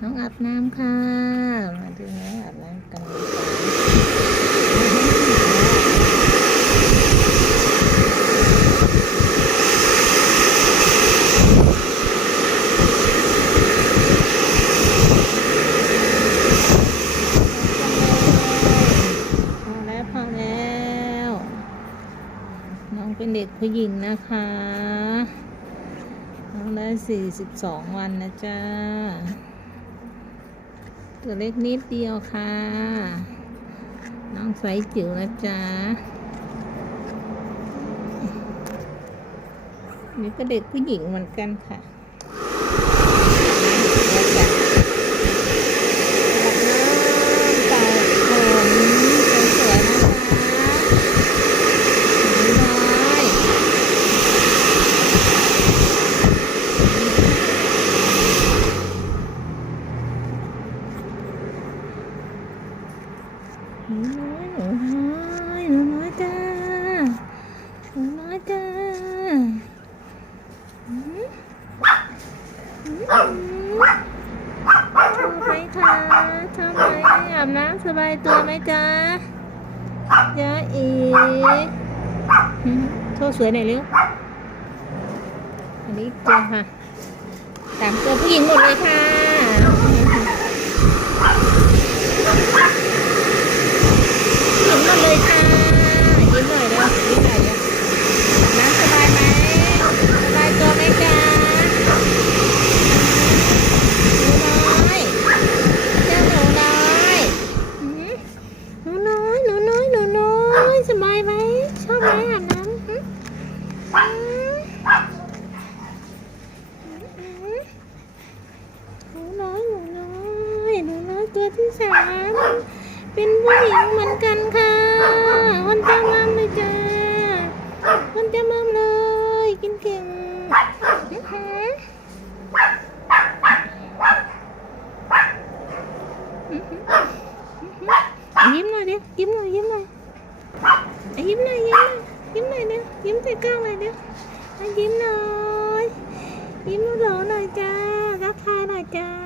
น้องอาบน้ำค่ะ มาดูน้องอาบน้ำกันพอแล้วพอแล้วน้องเป็นเด็กผู้หญิงนะคะน้องได้สี่สิบสองวันนะจ๊ะ ตัวเล็กนิดเดียวค่ะ น้องไซส์จิ๋วนะจ๊ะนี่ก็เด็กผู้หญิงเหมือนกันค่ะแล้วจ้ะอาบน้ำเป่าผมสวยๆนะคะน้อย หนูน้อยหนูน้อยหนูน้อยจ้าหนูน้อยจ้าหืมหืมชอบไหมคะชอบไหมอาบน้ำสบายตัวไหมจ๊ะยาอีหืมโทษสวยหน่อยเร็วอันนี้ตัวค่ะสามตัวผู้หญิงหมดเลยค่ะยิ้มหมดเลยค่ะยิ้มหน่อยเร็วยิ้มหน่อยเร็วน้ำสบายไหมสบายตัวไหมจ๊ะหนูน้อยเจ้าหนูน้อยหืมหนูน้อยหนูน้อยหนูน้อยสบายไหมชอบไหมอาบน้ำหืมหืมหืมหนูน้อยหนูน้อยหนูน้ อที่สามเป็นผู้หญิงเหมือนกันค่ะวันจำมั่มเลยจ้าวันจำมั่มเลยกินเก่งยิ้มหน่อยเดี๋ยวยิ้มหน่อยยิ้มหน่อยยิ้มหน่อยยิ้มหน่อยยิ้มหน่อยเดี๋ยวยิ้มใส่กล้องหน่อยเดี๋ยวยิ้มหน่อยยิ้มหล่อหน่อยจ้าทักทายหน่อยจ้า